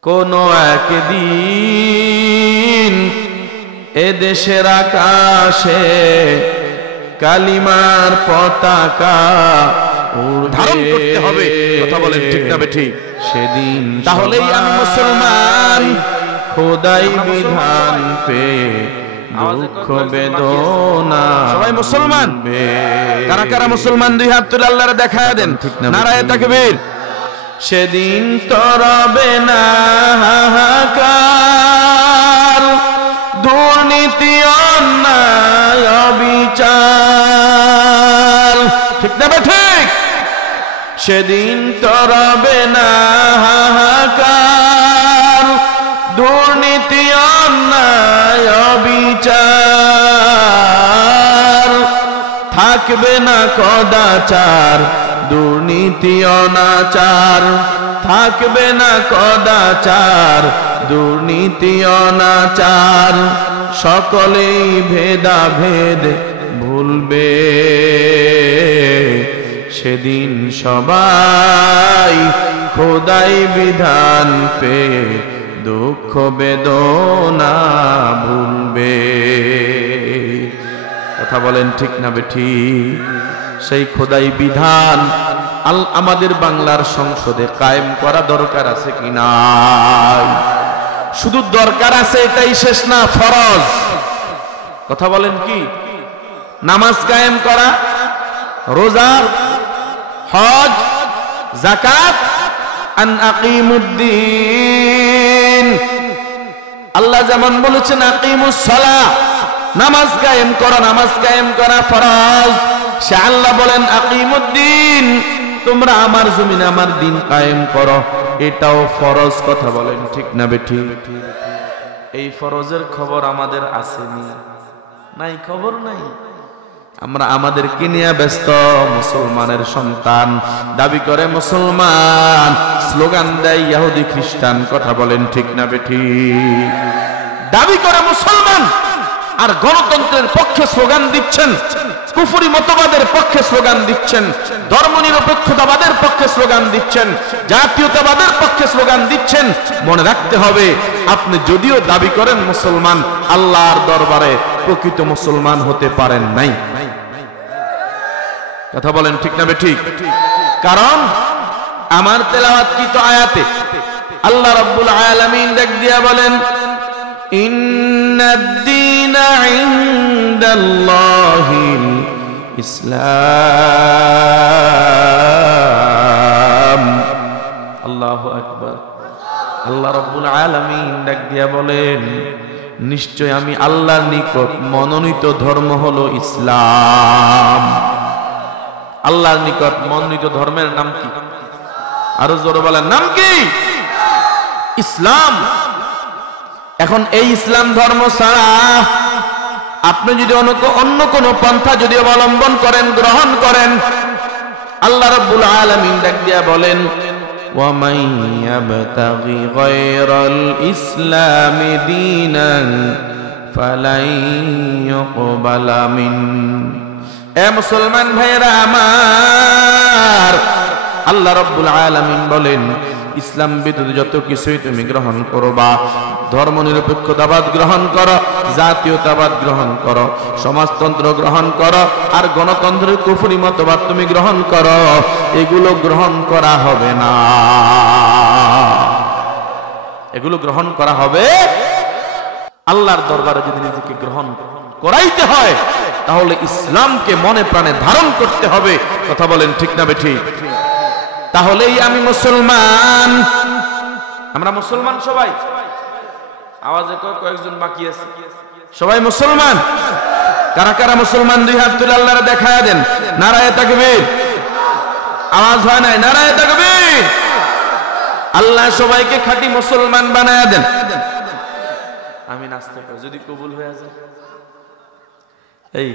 কোনো একদিন এদেশের আকাশে কালিমার পতাকা ধারণ করতে হবে। কথা বলেন ঠিক না ঠিক? সেদিন তাহলেই আমি মুসলমান। খোদাই বিধান পে দুঃখ বেদনা। সবাই মুসলমান? কারা কারা মুসলমান? দুই হাত তুলে আল্লাহরে দেখায় দেন। নারায়ে তাকবীর। সেদিন তরবে না হাহাকার, দুর্নীতি অন্যায় বিচার। ঠিক না ঠিক? সেদিন তরবে না হাহাকার, দুর্নীতি অন্যায় বিচার। থাকবে না কদাচার, দুর্নীতি অনাচার। থাকবে না কদাচার, দুর্নীতি অনাচার। সকলেই ভেদাভেদ ভুলবে, সেদিন সবাই খোদাই বিধান পে দুঃখ বেদনা ভুলবে। কথা বলেন ঠিক না বেঠিক? সেই খোদাই বিধান আমাদের বাংলার সংসদে কায়েম করা দরকার আছে কি নাই? শুধু দরকার আছে এটাই শেষ না, ফরজ। কথা বলেন কি? নামাজ কায়েম করা, রোজা, হজ, যাকাত, আন আকিমুদ্দিন। আল্লাহ যেমন বলেছেন আকিমুস সালাহ, নামাজ কায়েম করা, নামাজ কায়েম করা ফরজ। সে আল্লাহ বলেন আকিমুদ্দিন, তোমরা আমার জমিনে আমার দিন কায়েম করো, এটাও ফরজ। কথা বলেন ঠিক না বেঠিক? এই ফরজের খবর আমাদের আসেনি, নাই, খবর নাই। আমরা আমাদেরকে নিয়ে ব্যস্ত। মুসলমানের সন্তান দাবি করে মুসলমান, স্লোগান দেয় ইহুদি খ্রিস্টান। কথা বলেন ঠিক না বেঠিক? দাবি করে মুসলমান আর গণতন্ত্রের পক্ষে স্লোগান দিচ্ছেন, কুফরি মতবাদের পক্ষে স্লোগান দিচ্ছেন, ধর্মনিরপেক্ষতাবাদের পক্ষে স্লোগান দিচ্ছেন, জাতীয়তাবাদের পক্ষে স্লোগান দিচ্ছেন। মনে রাখতে হবে, আপনি যদিও দাবি করেন মুসলমান, আল্লাহর দরবারে প্রকৃত মুসলমান হতে পারেন নাই। কথা বলেন ঠিক না বেঠিক? কারণ আমার তেলাওয়াতকৃত আয়াতে আল্লাহ রাব্বুল আলামিন ডাক দিয়া বলেন, ইন্নাদ-দীনা ইনদাল্লাহিল ইসলাম। আল্লাহু আকবার। আল্লাহ রাব্বুল আলামিন ডাক দিয়া বলেন, নিশ্চয় আমি আল্লাহর নিকট মনোনীত ধর্ম হলো ইসলাম। আল্লাহর নিকট মনোনীত ধর্মের নাম কি? আরো জোরে বলেন, নাম কি? ইসলাম। এখন এই ইসলাম ধর্ম ছাড়া আপনি যদি অন্য কোন পন্থা যদি অবলম্বন করেন, গ্রহণ করেন, আল্লাহ রাব্বুল আলামিন ডাক দিয়া বলেন, ওয়া মান ইয়াবতাগি গায়রাল ইসলামি দীনান ফালাই ইউকবালা মিন। এ মুসলমান ভাইরা আমার, আল্লাহ রাব্বুল আলামিন বলেন, ইসলাম ব্যতীত যত কিছুই তুমি গ্রহণ করবা, ধর্মনিরপেক্ষতাবাদ গ্রহণ করো, জাতীয়তাবাদ গ্রহণ করো, সমাজতন্ত্র গ্রহণ করো, আর গণতন্ত্রের কুফরি মতবাদ তুমি গ্রহণ করো, এগুলো গ্রহণ করা হবে না। এগুলো গ্রহণ করা হবে, আল্লাহর দরবারে যদি নিজেকে গ্রহণ করাইতে হয়, তাহলে ইসলামকে মনে প্রাণে ধারণ করতে হবে। কথা বলেন ঠিক না বেঠিক? তাহলেই আমি মুসলমান। আমরা মুসলমান সবাই? আওয়াজে কয়েকজন বাকি আছে। সবাই মুসলমান? কারা কারা মুসলমান? দুই হাত তুলে আল্লাহরে দেখায় দেন। নারায়ে তাকবীর। আওয়াজ হয় নাই? নারায়ে তাকবীর। আল্লাহ সবাইকে খাঁটি মুসলমান বানায় দেন। আমি নাস্তা করি যদি কবুল হয়ে যায়। এই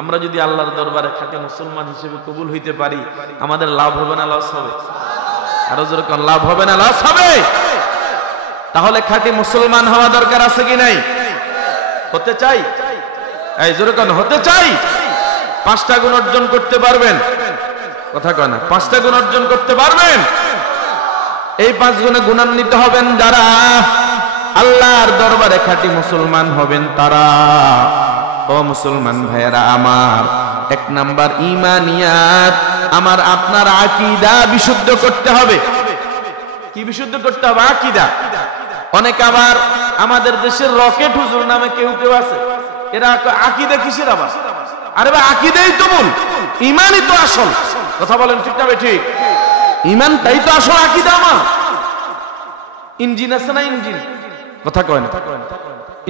আমরা যদি আল্লাহর দরবারে খাঁটি মুসলমান হিসেবে কবুল হইতে পারি, আমাদের লাভ হবে না লস হবে? আরো জোরে কোন, লাভ হবে না লস হবে? তাহলে খাঁটি মুসলমান হওয়া দরকার আছে কি নাই? হতে চাই? এই জোরে কোন, হতে চাই? 5টা গুণ অর্জন করতে পারবেন? কথা কয় না, 5টা গুণ অর্জন করতে পারবেন? এই 5 গুণে গুণান্বিত হবেন যারা, আল্লাহর দরবারে খাঁটি মুসলমান হবেন তারা। ও মুসলমান ভাইয়েরা আমার, 1 নাম্বার ঈমানিয়াত, আমার আপনার আকীদা বিশুদ্ধ করতে হবে। কি বিশুদ্ধ করতে হবে? আকীদা। অনেক আবার আমাদের দেশের রকেট হুজুর নামে কেউ কেউ আছে, এরা আকীদা কিসের আবার? আরে ভাই আকীদাই তো মূল, ঈমানই তো আসল। কথা বলেন ঠিক না ঠিক? ঈমানটাই তো আসল, আকীদা আমার। ইঞ্জিন আছে না ইঞ্জিন? কথা কয় না?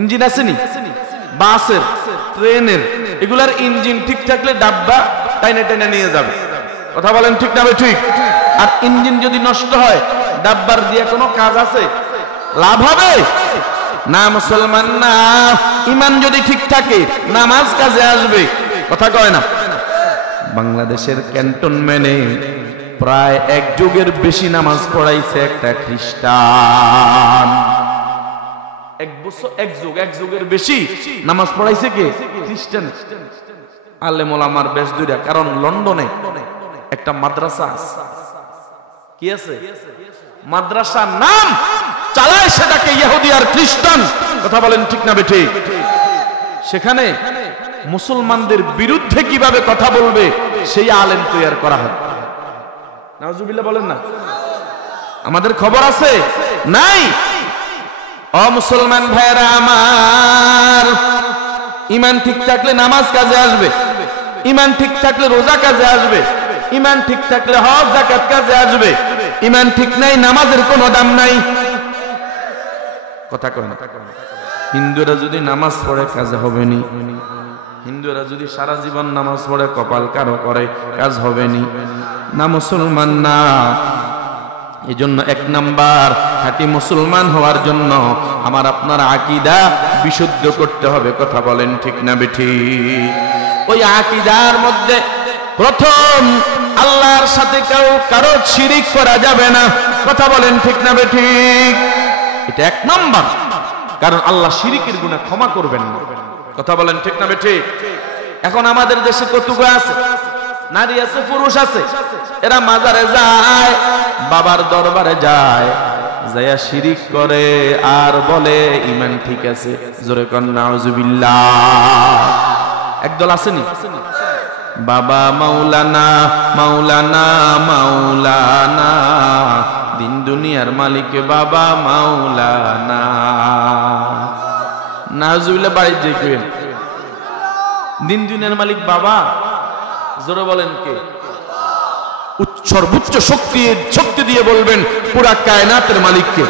ইঞ্জিন আছে নি? বাসের, ট্রেনের, এগুলার ইঞ্জিন ঠিক থাকলে ডাব্বা টাইনে টাইনে নিয়ে যাবে। কথা বলেন ঠিক না ঠিক? আর ইঞ্জিন যদি নষ্ট হয়, ডাব্বার দিয়ে কোনো কাজ আছে? লাভ হবে না। মুসলমান না, ঈমান যদি ঠিক থাকে নামাজ কাজে আসবে। কথা কয় না? বাংলাদেশের ক্যান্টনমেন্টে প্রায় 1 যুগের বেশি নামাজ পড়াইছে একটা খ্রিস্টান। 1 যুগের বেশি নামাজ পড়াইছে কে? খ্রিস্টান। আলেম ওলামার বেশ দূরে। কারণ লন্ডনে একটা মাদ্রাসা আছে। কি আছে? মাদ্রাসার নাম চালায় সেটাকে ইহুদি আর খ্রিস্টান। কথা বলেন ঠিক না ঠিক? সেখানে মুসলমানদের বিরুদ্ধে কিভাবে কথা বলবে সেই আলেম তৈরি করা হয়। নাউজুবিল্লাহ বলেন না? আমাদের খবর আছে নাই? ও মুসলমান ভাইরা আমার, ঈমান ঠিক থাকলে নামাজ কাজে আসবে, ঈমান ঠিক থাকলে রোজা কাজে আসবে, ঈমান ঠিক থাকলে হজ যাকাত কাজে আসবে। ঈমান ঠিক নাই, নামাজের কোনো দাম নাই। কথা কয় না? হিন্দুরা যদি নামাজ পড়ে কাজ হবে নি, হিন্দুরা যদি সারা জীবন নামাজ পড়ে কপাল কারো করে কাজ হবে নি। না, মুসলমান না। এজন্য 1 নাম্বার খাঁটি মুসলমান হওয়ার জন্য আমার আপনার আকীদা বিশুদ্ধ করতে হবে। কথা বলেন ঠিক না বেঠিক? ওই আকীদার মধ্যে প্রথম আল্লাহর সাথে কারো শিরিক করা যাবে না। কথা বলেন ঠিক না বেঠিক? এটা 1 নাম্বার। কারণ আল্লাহ শিরিকের গুনাহ ক্ষমা করবেন না। কথা বলেন ঠিক না বেঠিক? এখন আমাদের দেশে কতগুলো আছে, নারী আছে, পুরুষ আছে, এরা মাজারে যায়, বাবার দরবারে যায়, যায়া শিরিক করে আর বলে ঈমান ঠিক আছে। জোরে কোন নাউজুবিল্লাহ। একদল আসেনি? বাবা মাওলানা মাওলানা মাওলানা, দিন দুনিয়ার মালিক বাবা মাওলানা। নাউজুবিল্লাহ। বাড়ির যে কেন দিন দুনিয়ার মালিক বাবা, জোরে বলেন কে? সর্বোচ্চ শক্তি দিয়ে বলবেন পুরা কায়নাতের মালিককে।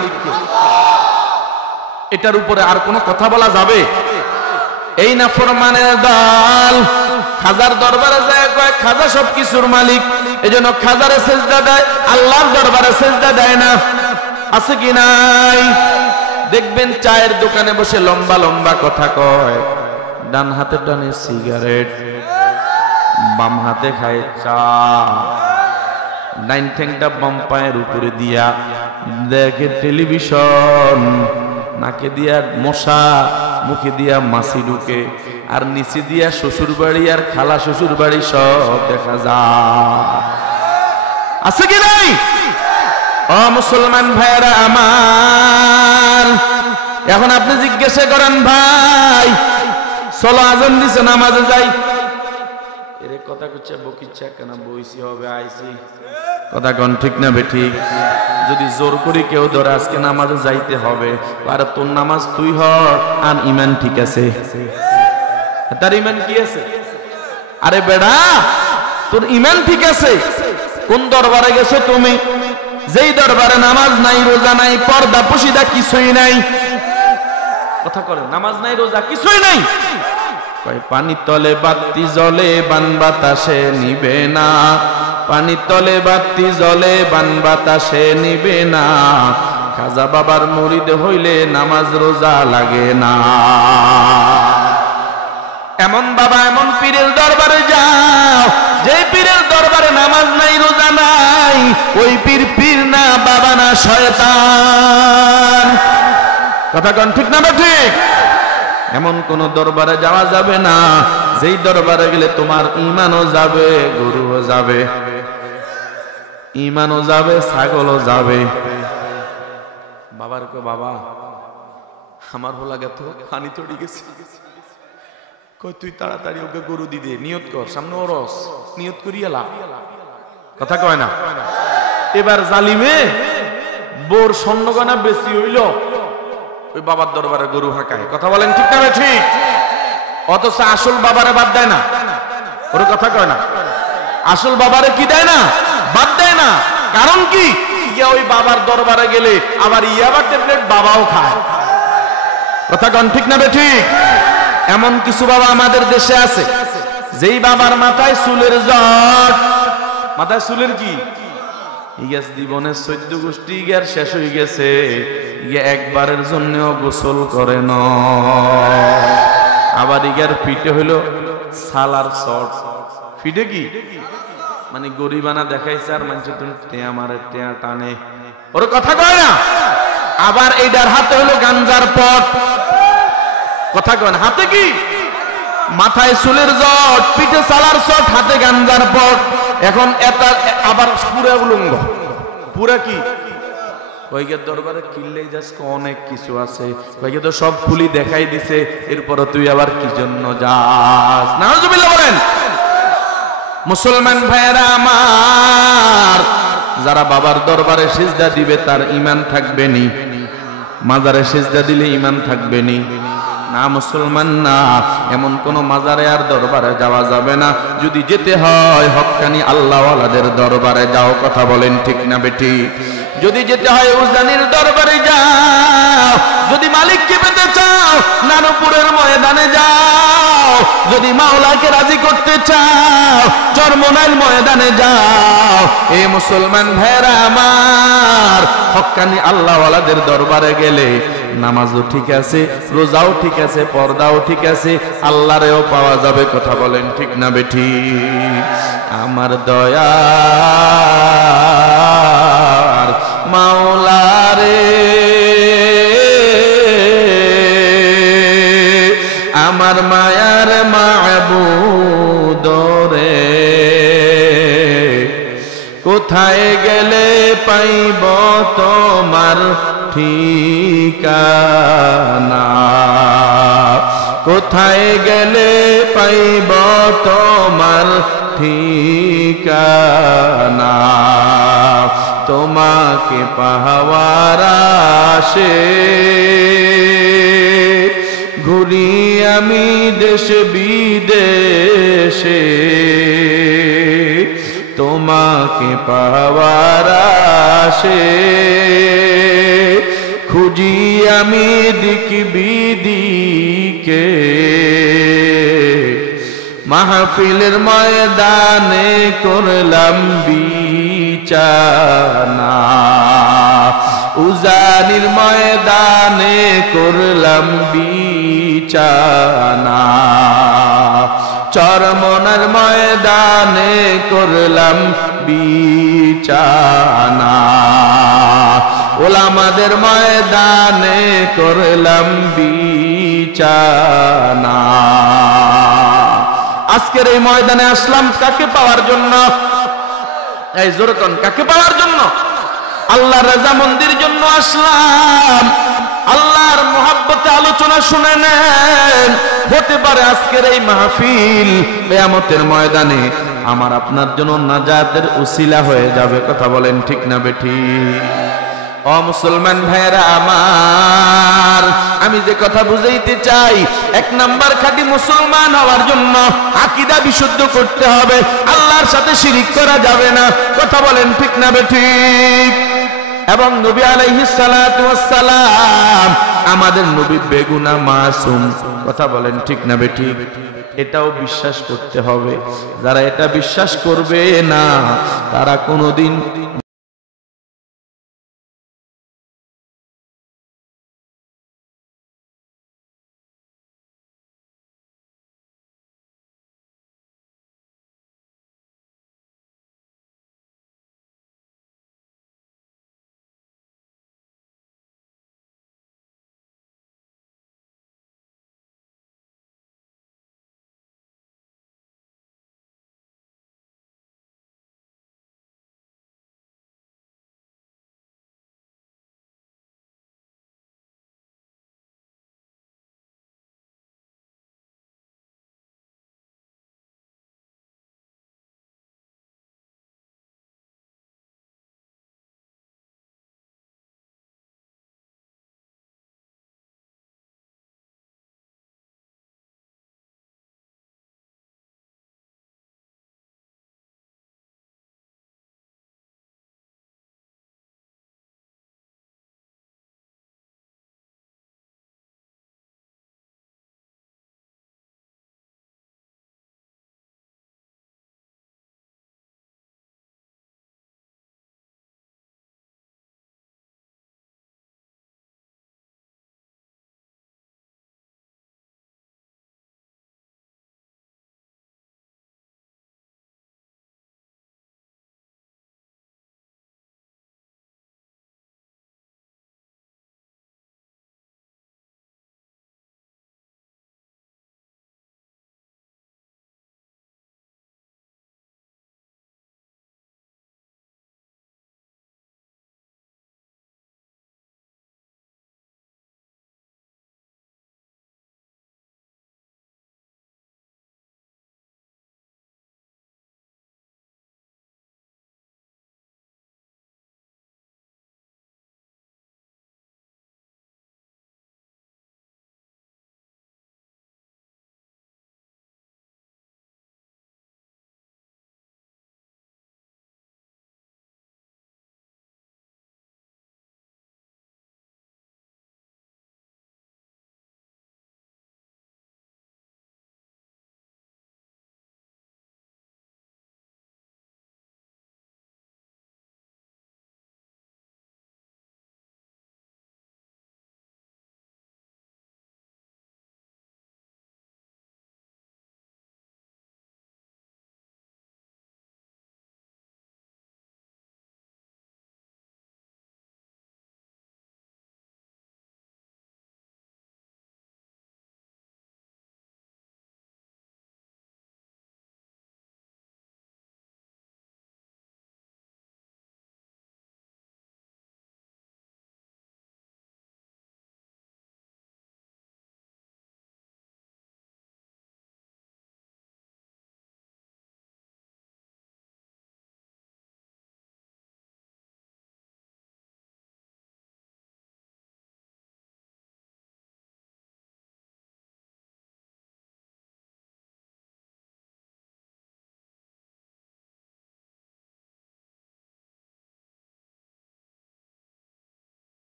এটার উপরে আর কোনো কথা বলা যাবে? এই না ফরমানের দল খাজার দরবারে যায়, কয় খাজা সবকিছুর মালিক, এজন্য খাজারে সেজদা দেয়, আল্লাহর দরবারে সেজদা দেয় না। আছে কি নাই? দেখবেন চায়ের দোকানে বসে লম্বা লম্বা কথা কয়, ডান হাতে টানে সিগারেট, বাম হাতে খায় চা, ডাইন ঠ্যাংটা বাম পায়ের উপরে দিয়া দেখে টেলিভিশন, নাকে দিয়া মশা, মুখে দিয়া মাছি ঢুকে, আর নিচে দিয়া শ্বশুর বাড়ি আর খালা শ্বশুর বাড়ি সব দেখা যায়। আছে কি নাই? ও মুসলমান ভাইরা আমার, এখন আপনি জিজ্ঞাসা করেন, ভাই চলো আজান দিছে নামাজে যাই। এর কথা কচ্ছে বকিচ্ছা কেন বইছি হবে আইছি। কথা কোন ঠিক না বেঠিক? যদি জোর করি কেউ ধরে আজকে নামাজে যাইতে হবে, আর তোর নামাজ তুই হর, আর ঈমান ঠিক আছে, তার ঈমান কি আছে? আরে বেড়া, তোর ঈমান ঠিক আছে। কোন দরবারে গেছো তুমি? যেই দরবারে নামাজ নাই, রোজা নাই, পর্দা পশিদা কিছুই নাই। কথা করেন, নামাজ নাই, রোজা কিছুই নাই। পানি তলে বাতি জ্বলে, বান বাতাসে নিবে না। পানি তলে বাতি জ্বলে, বান বাতাসে নিবে না। খাজা বাবার মুরিদ হইলে নামাজ রোজা লাগে না। এমন বাবা, এমন পীরের দরবারে যাও, যে পীরের দরবারে নামাজ নাই, রোজা নাই, ওই পীর পীর না, বাবা না, শয়তান। কথা কোন ঠিক না ঠিক? এমন কোন দরবারে যাওয়া যাবে না যেই দরবারে গেলে তোমার ঈমানও যাবে, গরুও যাবে, ঈমানও যাবে, ছাগলও যাবে, বাবার কো বাবা আমার হোলা গেত পানি তড়ি গেছে, কই তুই তাড়াতাড়ি ওকে গরু দি দে, নিয়ত কর, সামনে ওরস, নিয়ত করি এলা, কথা কয় না। এবার জালিমে বোর স্বর্ণগনা বেশি হইল, ওই বাবার দরবারে গরু হাঁকায়, কথা বলেন ঠিক না ঠিক? অথচ আসল বাবারে বাদ দেয় না, ওর কথা কয় না, আসল বাবারে কি দেয় না, বাদ দেয় না। কারণ কি, ওই বাবার দরবারে গেলে আবার ইয়াবা ট্যাবলেট বাবাও খায়, কথা কন ঠিক না ঠিক? এমন কিছু বাবা আমাদের দেশে আছে, যেই বাবার মাথায় চুলের জট, মাথায় চুলের কি জীবনের 14 গোষ্ঠী গিয়ার শেষ হয়ে গেছে, একবারের জন্য গোসল করে না। আবার ইগার পিঠে হইল সালার শর্ট, পিঠে কি মানে গরিবানা দেখাইছে, আর মানুষ তুমি টেয়া মারে, টেয়া টানে, ওর কথা কয় না। আবার এইটার হাতে হলো গাঞ্জার পট, কথা কয় না, হাতে কি, মাথায় চুলের জট, পিঠে সালার শট, হাতে গাঞ্জার পট। এখন এটা আবার পুরা উলঙ্গ, পুরা কি কয়েকের দরবারে কিনলেই যাস, অনেক কিছু আছে, কয়েকে তো সব খুলি দেখাই দিছে, এরপর তুই আবার কি জন্য যাস? নাউজুবিল্লাহ বলেন। মুসলমান ভাইয়েরা আমার, যারা বাবার দরবারে সিজদা দিবে তার ঈমান থাকবে নি, মাজারে সিজদা দিলে ঈমান থাকবে নি না, মুসলমান না। এমন কোন মাজারে আর দরবারে যাওয়া যাবে না, যদি যেতে হয় হক্কানি আল্লাহওয়ালাদের দরবারে যাও, কথা বলেন ঠিক না বেটি? যদি যেতে হয় উজানির দরবারে যাও, যদি মালিককে পেতে চাও নানুপুরের ময়দানে যাও, যদি মাওলাকে রাজি করতে চাও চরমনাইল ময়দানে যাও। এ মুসলমান ভাইরা আমার, হক্কানি আল্লাহওয়ালাদের দরবারে গেলে নামাজও ঠিক আছে, রোজাও ঠিক আছে, পর্দাও ঠিক আছে, আল্লাহরেও পাওয়া যাবে, কথা বলেন ঠিক না বেটি? আমার দয়ার মাওলারে, আমার মায়ার মাবুদ রে, কোথায় গেলে পাইব তোমার ঠিকানা, কোথায় গেলে পাইব তোমার ঠিকানা, তোমাকে পাওয়ার আশে ঘুরি আমি দেশ বিদেশে, তোমাকে পাওয়ার আশে খুঁজি আমি দিক বিদিকে, মাহফিলের ময়দানে করলাম বিছানা, উজানির ময়দানে করলাম বিছানা, চরমনার ময়দানে করলাম বিছানা, ওলামাদের ময়দানে করলাম বিছানা। আজকের এই ময়দানে আসলাম কাকে পাওয়ার জন্য? এই জোরকন, কাকে পাওয়ার জন্য? আল্লাহর রাজামন্দির জন্য আসলাম। আল্লাহর মুহাব্বতে আলোচনা শুনে নেন, হতে পারে আজকের এই মাহফিল কিয়ামতের ময়দানে আমার আপনার জন্য নাজাতের উসিলা হয়ে যাবে, কথা বলেন ঠিক না বেঠি? ও মুসলমান ভাইরা আমার, আমি যে কথা বুঝাইতে চাই, 1 নাম্বার খাঁটি মুসলমান হওয়ার জন্য আকীদা বিশুদ্ধ করতে হবে, আল্লাহর সাথে শিরিক করা যাবে না, কথা বলেন ঠিক না বেঠিক? এবং নবী আলাইহিস সালাতু ওয়াস সালাম আমাদের নবী বেগুনা মাসুম, কথা বলেন ঠিক না বেঠিক? এটাও বিশ্বাস করতে হবে। যারা এটা বিশ্বাস করবে না তারা কোনোদিন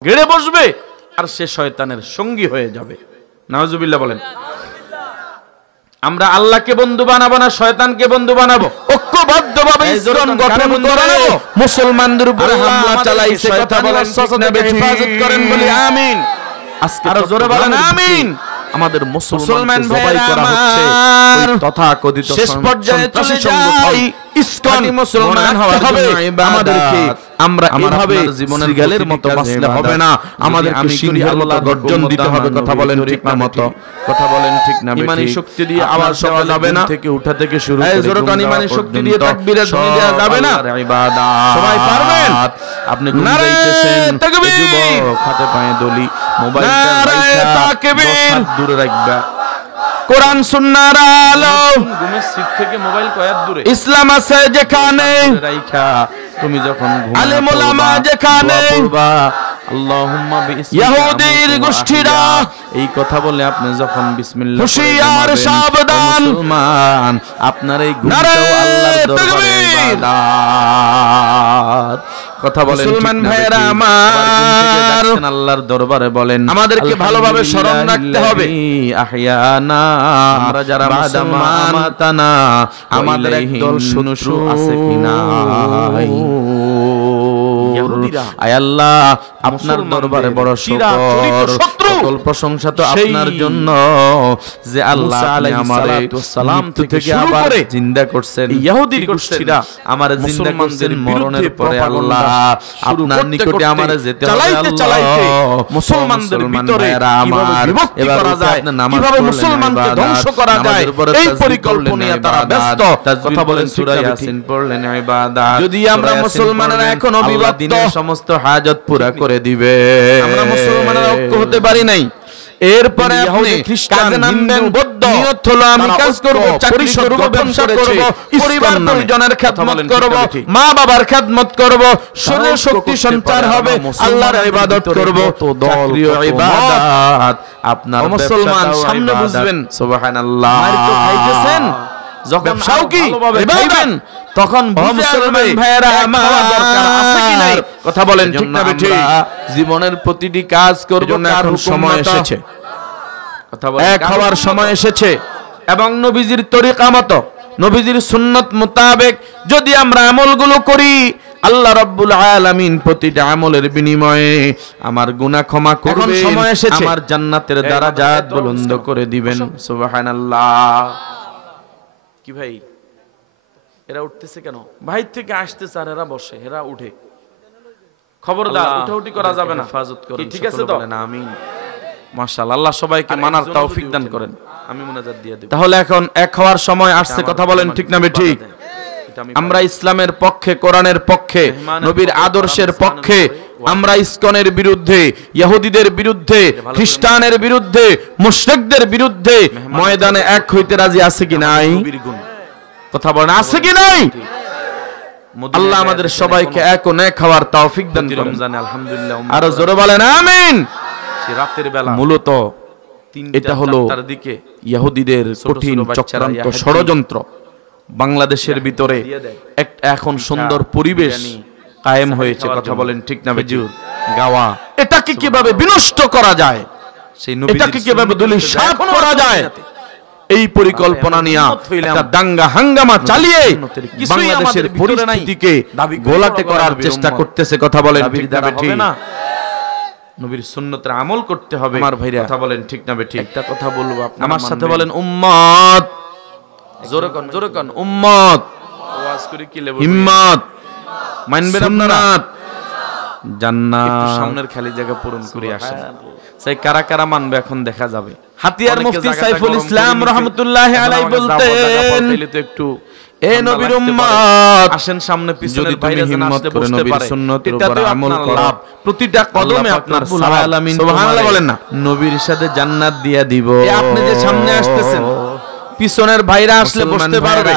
গেড়ে বসবে আর সে শয়তানের সঙ্গী হয়ে যাবে। নাউজুবিল্লাহ বলেন। আমরা আল্লাহকে বন্ধু বানাবো না শয়তানকে বন্ধু বানাবো? ঐক্যবদ্ধভাবে ইসলাম গঠন করে মুসলমানদের উপরে হামলা চালাইছে, কথা বলেন হেফাজত করেন বলি আমিন। আজকে আরো জোরে বলেন আমিন। আমাদের মুসলমান জবাই করা হচ্ছে ওই তথাকথিত শেষ পর্যায়ে চলে যায় ইসকন মুসলমান হওয়ার জন্য আমাদেরকে আমরা এভাবে জীবনের গালের মতো বাঁচলে হবে না, আমাদেরকে সিংহের মতো গর্জন দিতে হবে। কথা বলেন ঠিক না মতো? কথা বলেন ঠিক না? ইমানি শক্তি দিয়ে আওয়াজ শোনা যাবে না, থেকে উঠা থেকে শুরু করে জোরকান ইমানি শক্তি দিয়ে তাকবীরে ধ্বনি দেওয়া যাবে না। ইবাদত সবাই পারবেন? আপনি ঘুমাইতেছেন যুবক, হাতে পায়ে দলি, মোবাইলটা রাখা দূরে রাখবা। কোরআন সুন্নাহর আলো, ঘুমের সিট থেকে মোবাইল কয়েক দূরে। ইসলাম আছে যেখানে রাইখা তুমি যখন আলেম ওলামা যেখানে আল্লাহুম্মা ইহুদির গোষ্ঠীরা এই কথা বলে আপনি যখন বিসমিল্লাহ হুশিয়ার সাবধান মুসলমান, আপনার এই ঘুমটাও আল্লাহর দরবারে ইবাদত। কথা বলেন মুসলমান ভাইরা আমার, আল্লাহর দরবারে বলেন আমাদেরকে ভালোভাবে স্মরণ রাখতে হবে। আহয়ানা, আমরা যারা মুসলমান আমাদের একদল শত্রু আছে কিনা? আয় আল্লাহ, আপনার দরবারে বড় শুকর, সকল প্রশংসা তো আপনার জন্য যে আল্লাহ আলাইহিস সালাম থেকে আবার জিন্দা করছেন। ইহুদির গোষ্ঠীরা আমার জিন্দা করছেন মরণের পরে। আল্লাহ আপনার নিকটে আমারে যেতে হবে। চালাইতে মুসলমানদের ভিতরে কিভাবে বিভক্তি করা যায়, কিভাবে মুসলমানকে ধ্বংস করা যায়, এই পরিকল্পনায় তারা ব্যস্ত। কথা বলেন সূরা ইয়াসিন পড়লেন ইবাদত। যদি আমরা মুসলমানরা এখনো বিভক্ত, সমস্ত হাজত পুরা করে দিবে। আমরা মুসলমানরা ঐক্য হতে পারি নাই। এরপরে আপনি কাজে নামবেন, বদ্ধ নিয়ত হলো আমি কাজ করব, চাকরি করব, ব্যবসা করব, পরিবার পরিজনের খেদমত করব, মা বাবার খেদমত করব, শরীর শক্তি সঞ্চার হবে, আল্লাহর ইবাদত করব। চাকরি ও ইবাদত আপনার মুসলমান সামনে বুঝবেন। সুবহানাল্লাহ। মার তো খাইতেছেন, যখন শাওকি ইবাদত তখন মুসলমান ভাইরা আমার দরকার আছে কি নাই? কথা বলেন ঠিক না বেঠিক? জীবনের প্রতিটি কাজ করব, এখন সময় এসেছে। কথা বলেন এক হওয়ার সময় এসেছে এবং নবীজির তরিকা মতো, নবীজির সুন্নাত মোতাবেক যদি আমরা আমলগুলো করি, আল্লাহ রাব্বুল আলামিন প্রতিটা আমলের বিনিময়ে আমার গুনাহ ক্ষমা করবেন। সময় এসেছে, আমার জান্নাতের দারাজাত বুলন্দ করে দিবেন। সুবহানাল্লাহ। কি ভাই এরা উঠতেছে কেন? ভাই থেকে আসতেছে আর এরা বসে, এরা উঠে। খবরদার উঠাউঠি করা যাবে না, হেফাজত করুন। ঠিক আছে তো? আমিন। মাশাআল্লাহ, আল্লাহ সবাইকে মানার তৌফিক দান করেন। আমি মুনাজাত দিয়ে দেব। তাহলে এখন এক হওয়ার সময় আসছে। কথা বলেন ঠিক না বেঠিক? আমরা ইসলামের পক্ষে, কোরআনের পক্ষে, নবীর আদর্শের পক্ষে। আমরা ইসকনের বিরুদ্ধে, ইহুদিদের বিরুদ্ধে, খ্রিস্টানের বিরুদ্ধে, মুশরিকদের বিরুদ্ধে ময়দানে এক হইতে রাজি আছে কি নাই? কথা বলেন আছে কি নাই? আল্লাহ আমাদের সবাইকে এক ও নেক হওয়ার তৌফিক দান করুন। আলহামদুলিল্লাহ। আর জোরে বলেন আমিন। সে রাতের বেলা মূলত এটা হলো ইহুদিদের কঠিন চক্রান্ত, ষড়যন্ত্র। বাংলাদেশের ভিতরে একটা এখন সুন্দর পরিবেশ কায়েম হয়েছে। কথা বলেন ঠিক না বেজুর? গাওয়া এটাকে কিভাবে বিনষ্ট করা যায়, সেই এটাকে কিভাবে দুলিশাত করা যায়, এই পরিকল্পনা নিয়ে একটা দাঙ্গা হাঙ্গামা চালিয়ে বাংলাদেশের পরিস্থিতিকে গোলাটে করার চেষ্টা করতেছে। কথা বলেন ঠিক না বেঠিক? নবীর সুন্নতের আমল করতে হবে আমার ভাইরা। কথা বলেন ঠিক না বেঠিক? একটা কথা বলবো, আমার সাথে বলেন উম্মত। জোরে কোন, জোরে কোন উম্মত। আওয়াজ করে কি লেবো? হিম্মত। মানবেন আপনারা? জান্নাত সামনের খালি জায়গা পূরণ করে আসেন। সেই কারা কারা মানবে এখন দেখা যাবে। হাতিয়ার মুফতি সাইফুল ইসলাম রাহমাতুল্লাহি আলাইহি বলতেন, তো একটু এ নবীর উম্মত আসেন সামনে পিছনের বাইরে যেন আসতে বুঝতে পারে সুন্নতের উপর আমল করা, প্রতিটা কদমে আপনার সুবহানাল্লাহ বলেন না, নবীর সাথে জান্নাত দিয়া দিব। আপনি যে সামনে আসতেছেন পিছনের ভাইরা আসলে বসতে পারবে।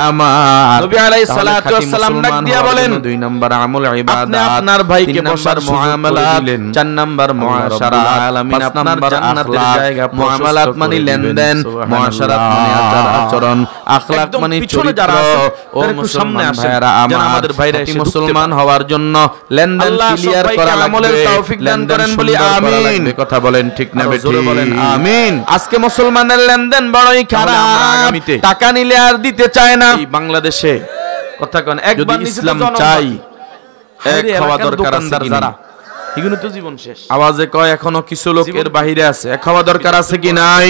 নবী আলাইহিস সালাতু ওয়াস সালাম ডাক দিয়া বলেন 2 নাম্বার আমল ইবাদত, আপনি আপনার ভাইকে 3 নাম্বার বসার মুআমালাত, 4 নাম্বার মুআশারাত, 5 নাম্বার জান্নাতের জায়গা, মুআমালাত মানে লেনদেন, মুআশারাত মানে আচার আচরণ, আখলাক মানে চরিত্র। ও মুসলমান ভাইরা আমাদের ভাইরা মুসলমান হওয়ার জন্য লেনদেন ক্লিয়ার করা লাগবে, আমলের তৌফিক দান করেন বলি আমিন। কথা বলেন ঠিক না বেঠিক? বলেন আমিন। আজকে মুসলমানের লেনদেন বড়ই খারাপ, টাকা নিলে আর দিতে চায় না। এই বাংলাদেশে কথা কোন একবার ইসলাম চাই, এক খাওয়া দরকার আছে কিনা? এগুলো তো জীবন শেষ। আওয়াজে কয় এখনো কিছু লোক এর বাহিরে আছে, এক খাওয়া দরকার আছে কি নাই?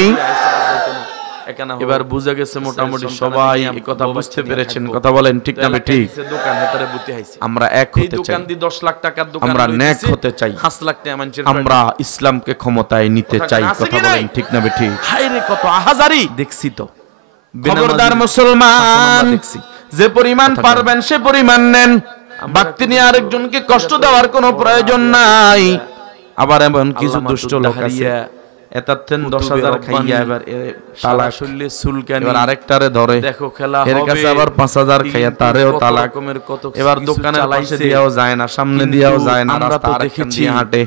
এবার বুঝা গেছে মোটামুটি সবাই এই কথা বুঝতে পেরেছেন। কথা বলেন ঠিক না বেঠিক? আমরা এক হতে চাই, 10 লাখ টাকার দোকান আমরা নেক হতে চাই, 5 লাখ টাকা মানুষের, আমরা ইসলামকে ক্ষমতায় নিতে চাই। কথা বলেন ঠিক না বেঠিক? হায়রে কত আহাজারি দেখছি তো। খবরদার মুসলমান, যে পরিমাণ পারবেন সে পরিমাণ নেন, বাড়তি নিয়ে আরেকজনকে কষ্ট দেওয়ার কোনো প্রয়োজন নাই। আবার এমন কিছু দুষ্ট লোক আছে এতাতেন 10,000 খাইয়া এবার তালাক শুনলে সুলকানি, এবার আরেকটারে ধরে দেখো খেলা হবে, এর কাছে আবার 5,000 খাইয়া তারেও তালাক। এবার দোকানের পাশে দিয়াও যায় না, সামনে দিয়াও যায় না, রাস্তা দেখেছি হাঁটে।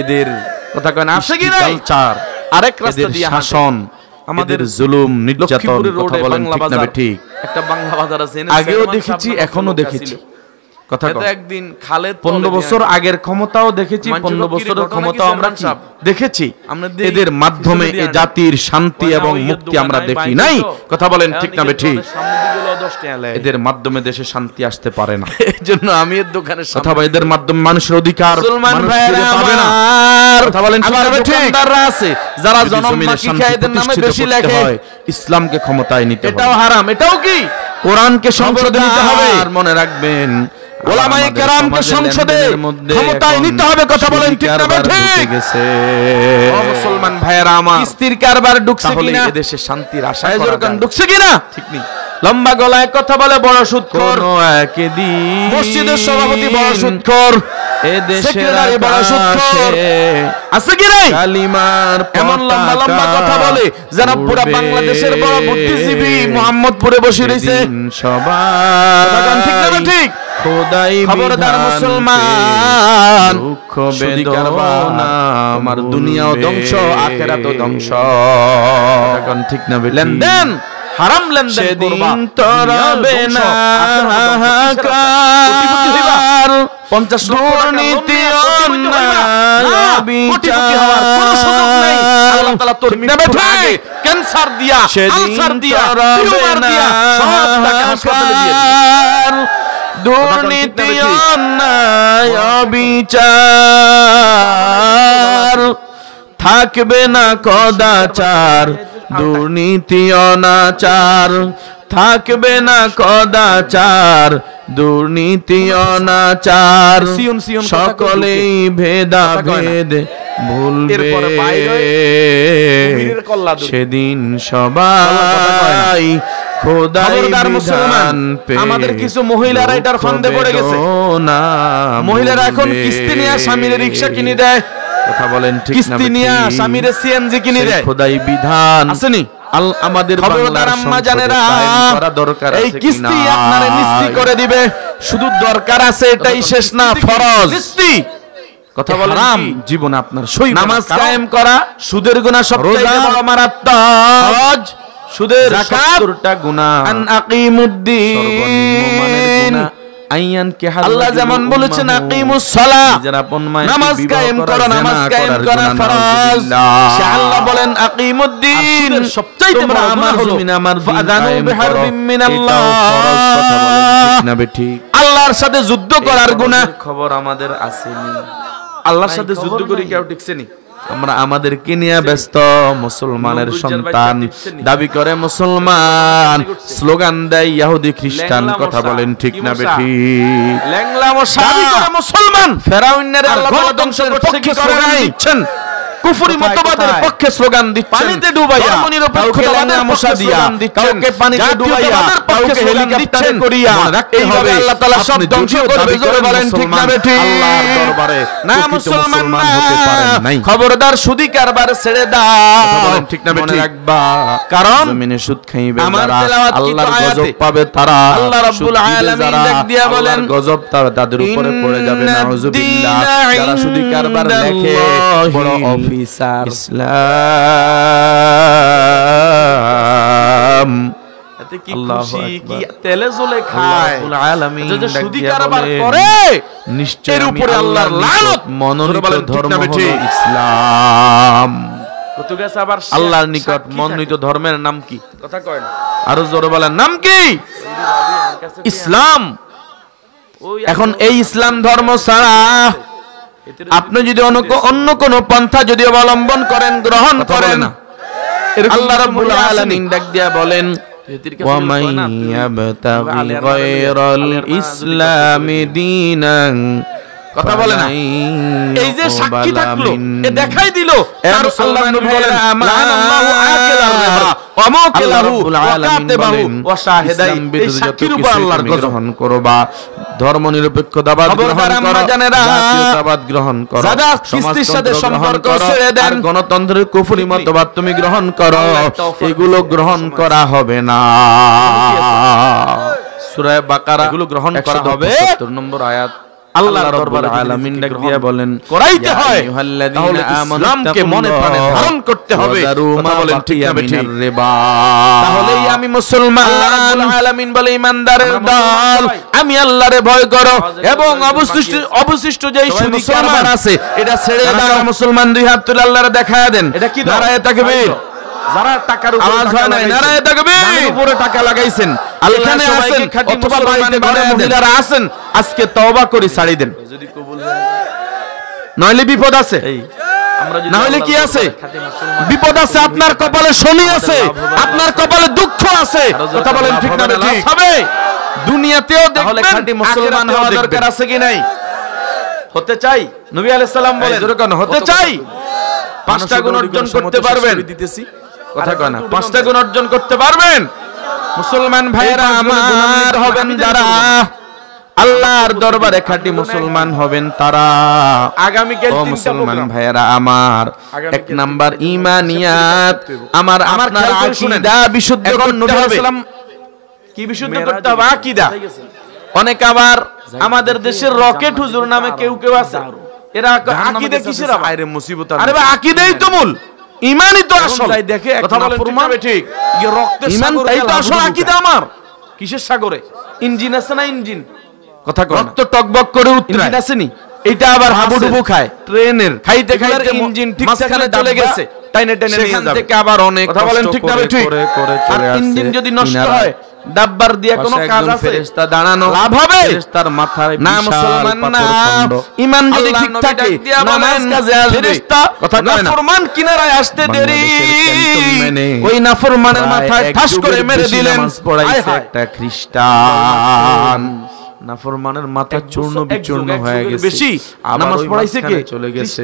এদের কথা কয় না আছে কি নাই? কালচার আরেক রাস্তা দিয়ে শাসন, আমাদের জুলুম নির্যাতন। কথা বলেন ঠিক না বেঠিক? একটা বাংলা বাজার আছে, আগেও দেখেছি এখনো দেখেছি। কথা কয় একদিন খালেদ 15 বছর আগের ক্ষমতাও দেখেছি, 15 বছরের ক্ষমতাও আমরা দেখেছি। এদের মাধ্যমে এই জাতির শান্তি এবং মুক্তি আমরা দেখি নাই। কথা বলেন ঠিক না বেঠিক? এদের মাধ্যমে দেশে শান্তি আসতে পারে না। এজন্য আমি এর দোকানের কথা বলি, এদের মাধ্যমে মানুষের অধিকার মুসলমান ভাইরা পাবে না। কথা বলেন ঠিক না বেঠিক? দোকানদাররা আছে যারা জনমমাকি খায়দের নামে বেশি লেখে, ইসলামকে ক্ষমতায় নিতে হবে, এটাও হারাম। এটাও কি? কোরআনকে সংসদে নিতে হবে। আর মনে রাখবেন ওলামায়ে কেরামকে সংসদে ক্ষমতায় নিতে হবে। কথা বলেন ঠিক না বেঠিক? ও মুসলমান ভাইরা আমার, কিস্তির কারবার ঢুকছে কিনা? এই দেশে শান্তির আশা করা যায়, ঢুকছে কিনা? ঠিক নেই। লম্বা গলায় কথা বলে বড় সুদখোর, একদিন মসজিদের সভাপতি বড় সুদখোর, এই দেশের বড় সুদখোর আছে কি নাই? কালিমার এমন লম্বা লম্বা কথা বলে যেন পুরো বাংলাদেশের বড় বুদ্ধিজীবী মোহাম্মদপুরে বসে রইছে সবাই। ঠিক না ঠিক? খবরদার মুসলমান, দুঃখ বেদনা আমার দুনিয়াও ধ্বংস আখিরাতও ধ্বংস। এখন ঠিক না? লেনদেন হারাম, লেনদেন করবা, তরবে না হাহাকার, 50 দুর্নীতি অন্যায় বিচার হওয়ার কোনো সুযোগ নেই। আল্লাহ তাআলা তোর আগে ক্যান্সার দিয়া, আলসার দিয়া, টিউমার দিয়া সব টাকা হাসপাতালে দিয়ে দিবেন। দুর্নীতি অন্যায় বিচার থাকবে না কদাচার, দুর্নীতি অনাচার থাকবে না কদাচার, দুর্নীতি অনাচার সকলেই ভেদাভেদ ভুলবে, সেদিন সবাই খোদাই বিধান পে। আমাদের কিছু মহিলারা এটার ফান্দে পড়ে গেছে। মহিলারা এখন কিস্তি নিয়ে স্বামীর রিকশা কিনে দেয়। কথা বলেন ঠিক না? কিস্তি নিয়ে স্বামীর সিএনজি কিনে দেয়। খোদাই বিধান আসেনি? আমাদের খবরদার আম্মা জানেরা, এই কিস্তি আপনারে নিস্তি করে দিবে। শুধু দরকার আছে এটাই শেষ না, ফরজ কিস্তি। কথা বলেন হারাম জীবন আপনার সই। নামাজ কায়েম করা সুদের গুনাহ সবচেয়ে বড় মারাত্মক। সুদের 70টা গুনাহ। আন আকিমুদ্দিন, আল্লাহ যেমন বলেছেন আকিমুস সালাহ, নামাজ কায়েম করা, নামাজ কায়েম করা ফরজ। সে আল্লাহ বলেন আকিমুদ্দিন, সবচেয়ে বড় গুনাহ হলো ফাযানু বিহারবিন মিনাল্লাহ, ঠিক না বেঠিক? আল্লাহর সাথে যুদ্ধ করার গুনাহ। খবর আমাদের আসেনি, আল্লাহর সাথে যুদ্ধ করি কেউ টিকছেনি? আমরা আমাদেরকে নিয়ে ব্যস্ত। মুসলমানের সন্তান দাবি করে মুসলমান, স্লোগান দেয় ইহুদি খ্রিস্টান। কথা বলেন ঠিক না বেঠিক? ল্যাংলা মশা দাবি করে মুসলমান, ফেরাউনের আল্লাহ ধ্বংস করতে কি করে দিচ্ছেন? কুফরি মতবাদের পক্ষে স্লোগান দিচ্ছেন, পানিতে ডুবাইয়া ধর্মনিরপেক্ষতাবাদের পক্ষে স্লোগান দিচ্ছেন, কাউকে পানিতে ডুবাইয়া কাউকে হেলিকপ্টারে করিয়া এইভাবে আল্লাহ তাআলা সব ধ্বংস করবে। জোরে বলেন ঠিক না বেঠিক? আল্লাহর দরবারে না মুসলমান হতে পারেন নাই। খবরদার সুদী কারবার ছেড়ে দাও। বলেন ঠিক না বেঠিক? মনে রাখবা, কারণ জমিনে সুদ খাইবে যারা আল্লাহর গজব পাবে তারা। আল্লাহ রাব্বুল আলামিন ডাক দিয়া বলেন গজব তাদের উপরে পড়ে যাবে। নাউযুবিল্লাহ। যারা সুদী কারবার লেখে বড় অফিসার ইসলাম, এতে কি খুশি, কি তেলে জ্বলে খায়। আল্লাহুল আলামিন যে সুদী কারবার করে নিশ্চয় এর উপরে আল্লাহর লানত। মনোনীত ধর্ম হলো ইসলাম। আল্লাহর নিকট মনোনীত ধর্মের নাম কি? কথা কয় না, আরো জোরে বলেন নাম কি? ইসলাম। এখন এই ইসলাম ধর্ম ছাড়া আপনি যদি অন্য কোন পন্থা যদি অবলম্বন করেন, গ্রহণ করেন, আল্লাহ রাব্বুল আলামিন ডাক দিয়া বলেন ওয়া মান ইয়াবতাগি গায়রাল ইসলামি দীনান। কথা বলে না? এই যে সাক্ষী থাকলো, এ দেখাই দিল তার আল্লাহর নবী বলেন আমানাল্লাহু আকিলার রিবা ওয়া মুকিলাহু ওয়া কাতিবাহু ওয়া শাহিদাই। এই সাক্ষীর উপর আল্লাহর গ্রহণ করবা, ধর্মনিরপেক্ষতাবাদ গ্রহণ করো, জাতীয়তাবাদ গ্রহণ করো, যারা খ্রিস্টের সাথে সম্পর্ক ছেড়ে দেন, গণতন্ত্রের কুফরি মতবাদ তুমি গ্রহণ করো, এগুলো গ্রহণ করা হবে না। সূরা বাকারা এগুলো গ্রহণ করা হবে। 70 নম্বর আয়াত আল্লাহ রাব্বুল আলামিন ডাক দিয়া বলেন করাইতে হয়। তাহলে ইসলামকে মনে প্রাণে ধারণ করতে হবে। কথা বলেন ঠিক না বেঠিক? তাহলেই আমি মুসলমান। আল্লাহ রাব্বুল আলামিন বলে ইমানদারের দল, আমি আল্লাহরে ভয় করো এবং অবশিষ্ট যেই মুসলমান আছে এটা ছেড়ে দাও। মুসলমান দুই হাত তুলে আল্লাহরে দেখায়া দেন। এটা কি নারায়ে তাকবীর? যারা টাকার উপরে আওয়াজ হয় না নারায়ে তাকবীর, দানের উপরে টাকা লাগাইছেন, এখানে আছেন অথবা বাড়িতে ঘরে মহিলারা আছেন, আজকে তওবা করে ছাড়ি দেন। যদি কবুল হয় নইলে বিপদ আছে। আমরা যদি না হলে কি আছে? বিপদ আছে। আপনার কপালে শনি আছে, আপনার কপালে দুঃখ আছে। কথা বলেন ঠিক না বেঠিক? হবে দুনিয়াতেও দেখবেন। খাঁটি মুসলমান হওয়া দরকার আছে কি নাই? হতে চাই। নবী আলাইহিস সালাম বলেন যেরকম হতে চাই 5টা গুণ অর্জন করতে পারবেন। দিতেছি কথা কয় না? 5টা গুণ অর্জন করতে পারবেন। মুসলমান ভাইরা আমার হবেন যারা আল্লাহর দরবারে খাঁটি মুসলমান হবেন তারা। আগামীকাল মুসলমান ভাইরা আমার 1 নাম্বার ঈমানিয়াত, আমার আপনার আকীদা বিশুদ্ধ করতে হবে। কি বিশুদ্ধ করতে হবে? আকীদা। অনেক আবার আমাদের দেশের রকেট হুজুর নামে কেউ আছে, এরা আকীদা কিসের? আরে মুসিবত। আরে ভাই আকীদাই তো মূল, ঈমানই তো আসল। দেখে কথা বলেন ঠিক না ঠিক? এই রক্তের সাগর এই তো আসল আকীদা। আমার কিসের সাগরে? ইঞ্জিন আছে না? ইঞ্জিন কথা কয় না? রক্ত টকবক করে উঠছে, ইঞ্জিন আছে নি? এটা আবার হাবুডুবু খায় ট্রেনের, খাইতে খাইতে ইঞ্জিন ঠিকঠাক চলে গেছে, টাইনে টাইনে নিয়ে যাবে। থেকে আবার অনেক কথা বলেন ঠিক না ঠিক? আর ইঞ্জিন যদি নষ্ট হয় ডাব্বার দিয়া কোনো কাজ আছে? ফেরেশতা দাঁড়ানো লাভ হবে? ফেরেশতার মাথায় না মুসলমান না ঈমান যদি ঠিক থাকে নামাজ কাজে আসবে। ফেরেশতা কথা কয় না? নাফরমান কিনারায় আসতে দেরি, ওই নাফরমানের মাথায় ঠাস করে মেরে দিলেন। নামাজ পড়াইছে একটা খ্রিস্টান, নাফরমানের মাথা চূর্ণ বিচূর্ণ হয়ে গেছে। বেশি নামাজ পড়াইছে কে? চলে গেছে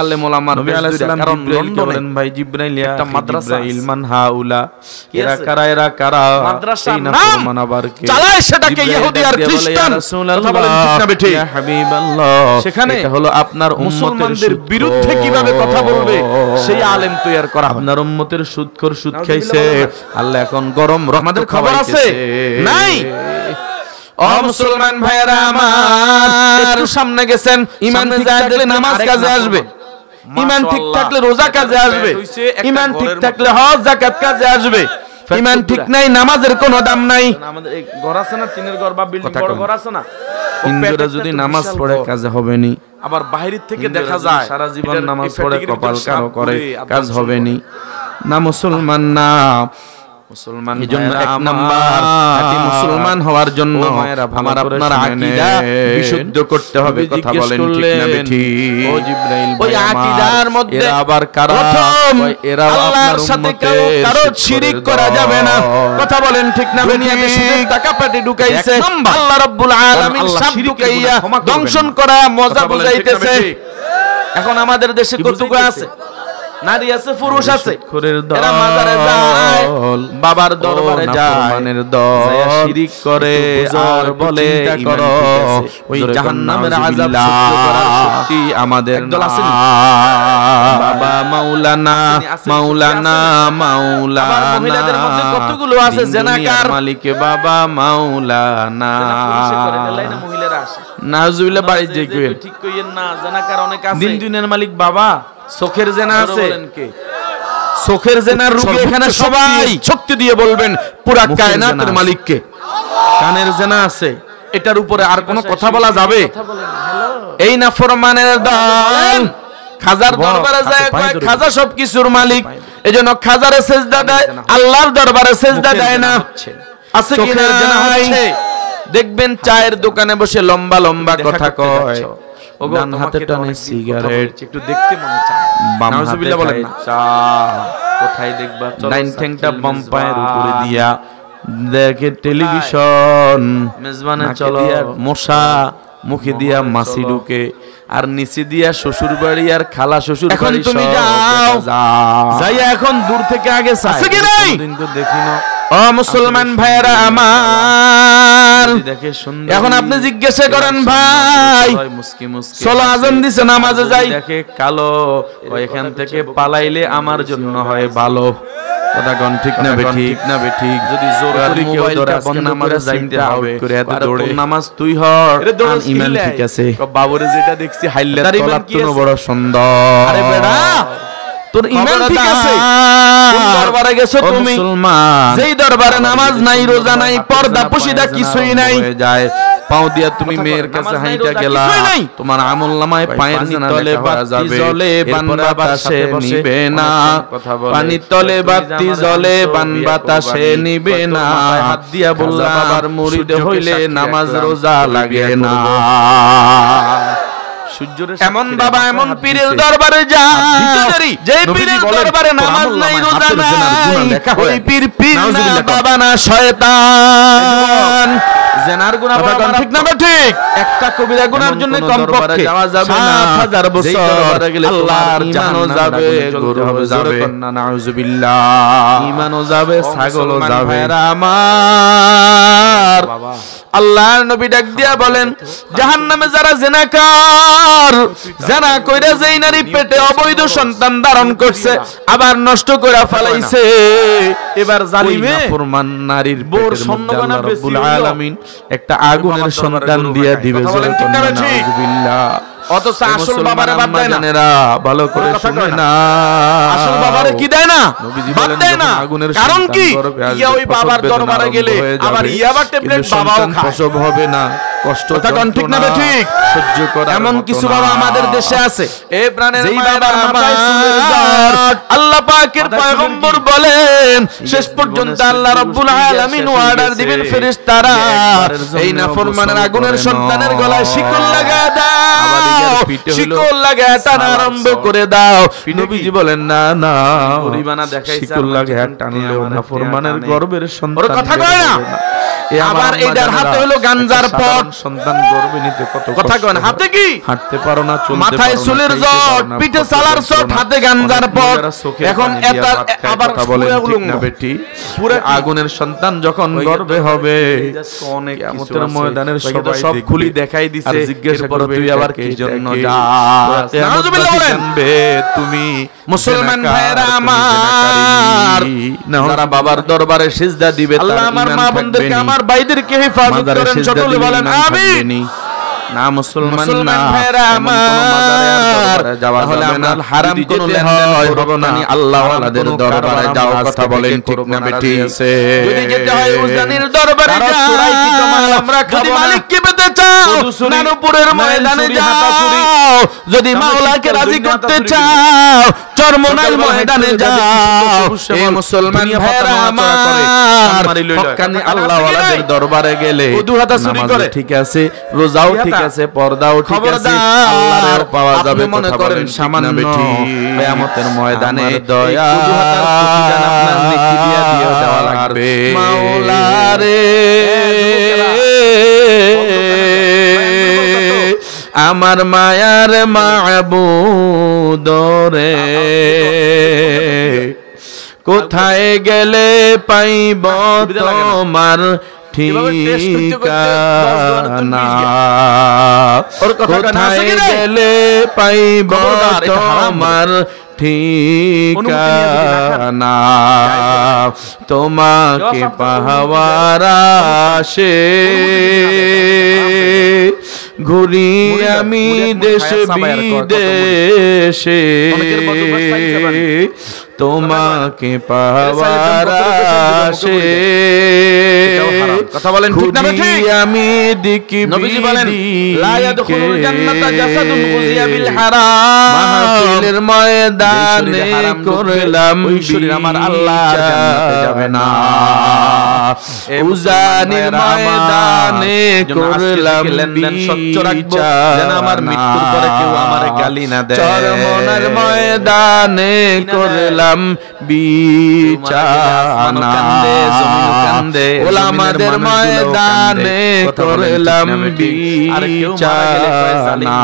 আলেম ওলামা। নবী আলাইহিস সালাম কারণ লন্ডনে ভাই জিবরাইল একটা মাদ্রাসা, ইলমান হাউলা, এরা কারা মাদ্রাসার নাম চালায় সেটাকে ইহুদি আর খ্রিস্টান। কথা বলেন ঠিক না বেঠিক? ইয়া হাবিবাল্লাহ, সেখানে এটা হলো আপনার উম্মতের বিরুদ্ধে কিভাবে কথা বলবে সেই আলেম তৈয়ার করা। আপনার উম্মতের সুদখোর সুদ খাইছে, আল্লাহ এখন গরম আমাদের খবর আছে নাই? ও মুসলমান ভাইরা আমার, একটু সামনে গেছেন, ঈমান ঠিক থাকলে নামাজ কাজে আসবে, ঈমান ঠিক থাকলে রোজা কাজে আসবে, ঈমান ঠিক থাকলে হজ যাকাত কাজে আসবে। ঈমান ঠিক নাই, নামাজের কোনো দাম নাই। আমাদের এই ঘর আছে না, টিনের ঘর বা বিল্ডিং বড় ঘর আছে না, হিন্দুরা যদি নামাজ পড়ে কাজে হবে নি। আবার বাইরের থেকে দেখা যায় সারা জীবন নামাজ পড়ে কপাল কালো করে, কাজ হবে নি। না মুসলমান না। মুসলমান এজন্য 1 নাম্বার খাঁটি মুসলমান হওয়ার জন্য আমার আপনার আকীদা বিশুদ্ধ করতে হবে। কথা বলেন ঠিক না বেঠিক? ও জিবরাইল ওই আকীদার মধ্যে আবার কারা? এরা আল্লাহর সাথে কারো শিরক করা যাবে না। কথা বলেন ঠিক না? দুনিয়াতে শুধু টাকা পাটি ঢুকাইছে, আল্লাহ রাব্বুল আলামিন সব ঢুকাইয়া দংশন করা মজা বুঝাইতেছে। এখন আমাদের দেশে কতটুকু আছে? নারী আছে, পুরুষ আছে, এরা মাজারে যায়, বাবার দরবারে যায়, শিরিক করে আর বলে করো ওই জাহান্নামের আযাব সহ্য করার শক্তি আমাদের দল আছে। বাবা মাওলানা মাওলানা মাওলানা, মহিলাদের মধ্যে কতগুলো আছে জেনাকার মালিক বাবা মাওলানা, মহিলারা আসে নাউজুবিল্লাহ বাড়ি যে কইেন ঠিক কইেন না, জেনাকার অনেক আছে। দিন দিনের মালিক বাবা, চোখের জেনা আছে, চোখের জেনার রোগী এখানে সবাই শক্তি দিয়ে বলবেন পুরা কায়নাতের মালিককে। কানের জেনা আছে, এটার উপরে আর কোনো কথা বলা যাবে? এই নাফরমানের দল খাজার দরবারে যায়, খাজা সবকিছুর মালিক, এজন্য খাজারে সেজদা দেয়, আল্লাহর দরবারে সেজদা দেয় না। আছে কি না? দেখবেন চায়ের দোকানে বসে লম্বা লম্বা কথা কয়, ডান হাতে টানে সিগারেট, একটু দেখতে মনে চায়, বাম হাতে বলেন না চা, কোথায় দেখবা ডাইন ঠ্যাংটা বাম পায়ের উপরে দিয়া দেখে টেলিভিশন, মেজবানে চলো মশা, মুখে দিয়া মাছি ঢুকে, আর নিচে দিয়া শ্বশুর বাড়ি আর খালা শ্বশুর বাড়ি। এখন তুমি যাও, যাইয়া এখন দূর থেকে আগে আছে কি নাই দেখি না। ও মুসলমান ভাইরা আমার, এখন আপনি জিজ্ঞাসা করেন ভাই চলো আজান দিছে নামাজে যাই, দেখে কালো, এখান থেকে পালাইলে আমার জন্য হয় ভালো। কথা কোন ঠিক না ঠিক না ঠিক? যদি জোর করে কেউ ধরে আজকে নামাজে যাইতে হবে করে এত দৌড়ে নামাজ তুই হর ঈমান ঠিক আছে। বাবুরে যেটা দেখছি হাইল্লা তলাত তো বড় সুন্দর। আরে বেড়া তোর ঈমান ঠিক আছে, কোন দরবারে গেছো তুমি? মুসলমান যেই দরবারে নামাজ নাই, রোজা নাই, পর্দা পশিদা কিছুই নাই, যায় পাও দিয়া তুমি মেয়ের কাছে হাইটা গেলা, তোমার আমলনামায় পায়ের তলে বাতি জ্বলে বান বাতাসে নিবে না, পানির তলে বাতি জ্বলে বান বাতাসে নিবে না, হাত দিয়া বললা বাবার মুরিদ হইলে নামাজ রোজা লাগে না। এমন বাবা এমন পীরের দরবারে যায়, যে পীরের দরবারে নামাজ নাই, রোজা নাই, ওই পীর পীর না বাবা না শয়তান। জেনার গুনাহ ঠিক না ঠিক? একটা কবিরা গুনার জন্য কমপক্ষে যাওয়া যাবে না 7000 বছর, আল্লাহর ঈমানও যাবে, গরুও যাবে, নাউজুবিল্লাহ, ঈমানও যাবে, ছাগলও যাবে। আমার আল্লাহর নবী ডাক দিয়া বলেন, জাহান্নামে যারা জিনাকার, জিনা কইরা যেই নারী পেটে অবৈধ সন্তান ধারণ করছে আবার নষ্ট করে ফেলাইছে, এবার জালিমে নাফরমান নারীর বোর সন্তান রব্বুল আলামিন একটা আগুনের সন্তান দিয়া দিবে। নাউজুবিল্লাহ। অথচ আসল বাবারে বাদ দেয় না, জানেরা ভালো করে শুনে না, আসল বাবারে কি দেয় না, বাদ দেয় না। কারণ কি? ইয়া ওই বাবার দরবারে গেলে আবার ইয়াবা ট্যাবলেট বাবাও খায়, প্রসব হবে না, কষ্ট তখন ঠিক না ঠিক সহ্য করা। এমন কিছু বাবা আমাদের দেশে আছে, এই প্রাণের বাবার মাথায় চুলের জট, আল্লাহ পাকের পয়গম্বর বলেন শেষ পর্যন্ত আল্লাহ রাব্বুল আলামিন অর্ডার দিবেন ফেরেশতারা এই নাফরমানের আগুনের সন্তানের গলায় শিকল লাগায় দাও, শিকল লাগায় টানা আরম্ভ করে দাও। নবীজি বলেন না না, পরিমাণা দেখাইছে শিকল লাগায় টানলেও নাফরমানের গর্ভের সন্তান কথা কয় না। আবার এইটার হাতে হলো গাঞ্জার পট, সন্তান গর্ভে নিতে কত কথা কয় না। হাতে কি? হাঁটতে পারো না, চলতে পারো না, মাথায় চুলের জট, পিঠে সালার চট, হাতে গাঞ্জার পট। এখন এটা আবার বলেন না বেটি, পুরো আগুনের সন্তান যখন গর্ভে হবে, অনেক কিয়ামতের ময়দানের সব খুলি দেখাই দিছে, আর জিজ্ঞাসা করবে তুই আবার কি জন্য যাস? নাউজুবিল্লাহ বলেন তুমি মুসলমান ভাইরা আমার, যারা বাবার দরবারে সিজদা দিবে, আল্লাহ আমার মা বোনদেরকে আমার ভাইদেরকে হেফাজত করেন, সকলে বলেন আমিন। না মুসলমান না ভাইরা আমার, তাহলে আমরা হারাম কোন লেনদেন করব না, আল্লাহ ওয়ালাদের দরবারে যাওয়ার কথা বলেন ঠিক না বেটি? যদি যেতে হয় উজানির দরবারে যাও, আমরা যদি মালিককে পেতে চাও নানুপুরের ময়দানে যাও, যদি মাওলাকে রাজি করতে চাও চরমনাই ময়দানে যাও। এই মুসলমান ভাইরা আমার, হক্কানি আল্লাহ ওয়ালাদের দরবারে গেলে দুহাতা চুরি করে ঠিক আছে, রোজাও ঠিক আছে, পর্দাও ঠিক আছে, আল্লাহর পাওয়া যাবে। মনে করেন সামান্য কিয়ামতের ময়দানে দয়া আপনার নেকি দিয়া দিয়ে দেওয়া লাগবে। মাওলা রে আমার মায়ার মাবুদ রে কোথায় গেলে পাইব তোমার ঠিকানা কোথায় গেলে পাইব তোমার ঠিকানা তোমাকে পাওয়ার আশে ঘুরি আমি দেশে বিদেশে তোমাকে পাওয়ার আশে কথা বলেন ঠিক না ঠিক আমি দিকি নবীজি বলেন লা ইয়াদখুলুল জান্নাতা জাসাদুন গুযিয়া বিল হারাম মাহফিলের ময়দানে করলাম শরীর আমার আল্লাহর জান্নাতে যাবে না উজানির ময়দানে করলাম লেনদেন স্বচ্ছ রাখবো যেন আমার মৃত্যুর পরে কেউ আমারে গালি না দেয় চরমনার ময়দানে করলাম বিচানা ওলামাদের ময়দানে করলাম বিচানা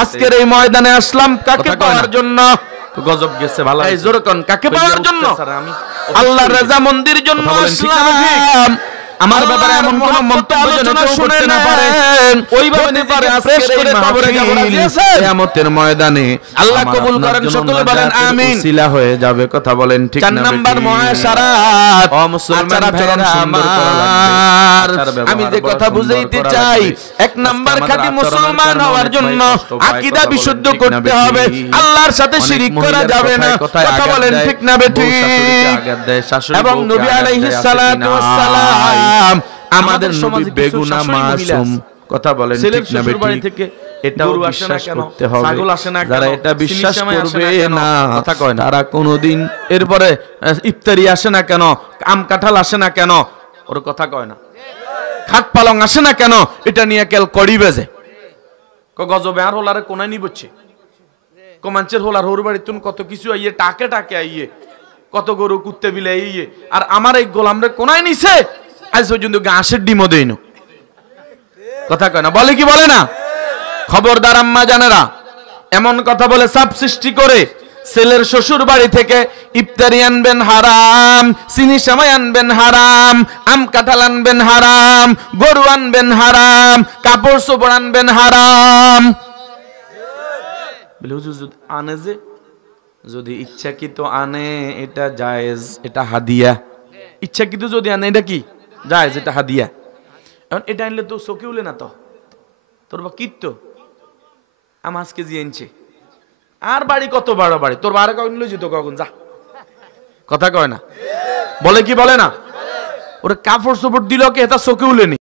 আজকের এই ময়দানে আসলাম কাকে পাওয়ার জন্য গজব গেছে ভালো এই জোরে কোন কাকে পাওয়ার জন্য আল্লাহর রাজা মন্দির জন্য আসলাম আমার ব্যাপারে এমন কোন মন্তব্য যেন শুনতে না পারে ওইভাবে পারে ফ্রেশ করে কবরে যাব রাজিয়েছে কিয়ামতের ময়দানে আল্লাহ কবুল করেন সকলে বলেন আমিন সিলা হয়ে যাবে কথা বলেন ঠিক না 4 নাম্বার মুআশারাত ও মুসলমান ভাইরা আমার আমি যে কথা বুঝাইতে চাই 1 নাম্বার খাঁটি মুসলমান হওয়ার জন্য আকীদা বিশুদ্ধ করতে হবে আল্লাহর সাথে শিরক করা যাবে না কথা বলেন ঠিক না বেঠিক এবং নবী আলাইহিস সালাতু ওয়াস সালাম আমাদের নবী বেগুনাহ মাসুম কথা বলেন ঠিক না বেঠিক এটাও বিশ্বাস করতে হবে যারা এটা বিশ্বাস করবে না কথা কয় না তারা কোনোদিন এরপরে ইফতারি আসে না কেন আম কাঁঠাল আসে না কেন ওর কথা কয় না খাট পালং আসে না কেন এটা নিয়ে কেল কড়ি বেজে গজবে আর হোলারে কোনায় নিবচ্ছে কমাঞ্চের হোলার হোর বাড়ি তুন কত কিছু আইয়ে টাকে টাকে আইয়ে কত গরু কুত্তে বিলে আইয়ে আর আমার এই গোলামরে কোনায় নিছে আজ পর্যন্ত ঘাসের ডিমও দেই না কথা কয় না বলে কি বলে না খবরদার আম্মা জানেরা এমন কথা বলে চাপ সৃষ্টি করে ছেলের শ্বশুর বাড়ি থেকে ইফতারি আনবেন হারাম চিনি সেমাই আনবেন হারাম আম কাঁঠাল আনবেন হারাম গরু আনবেন হারাম কাপড় চোপড় আনবেন হারাম বলে হুজুর আনে যে যদি ইচ্ছাকৃত আনে এটা জায়েজ এটা হাদিয়া ইচ্ছাকৃত যদি আনে এটা কি জায়েজ এটা হাদিয়া এখন এটা আনলে তো চোখে উলে না তো তোর বা কিত্ত আমার কেজি আনছে আর বাড়ি কত বড় বাড়ি তোর বারে কখন লই যেত কখন যা কথা কয় না বলে কি বলে না ওরে কাপড় চোপড় দিল কে এটা চোখে উলেনি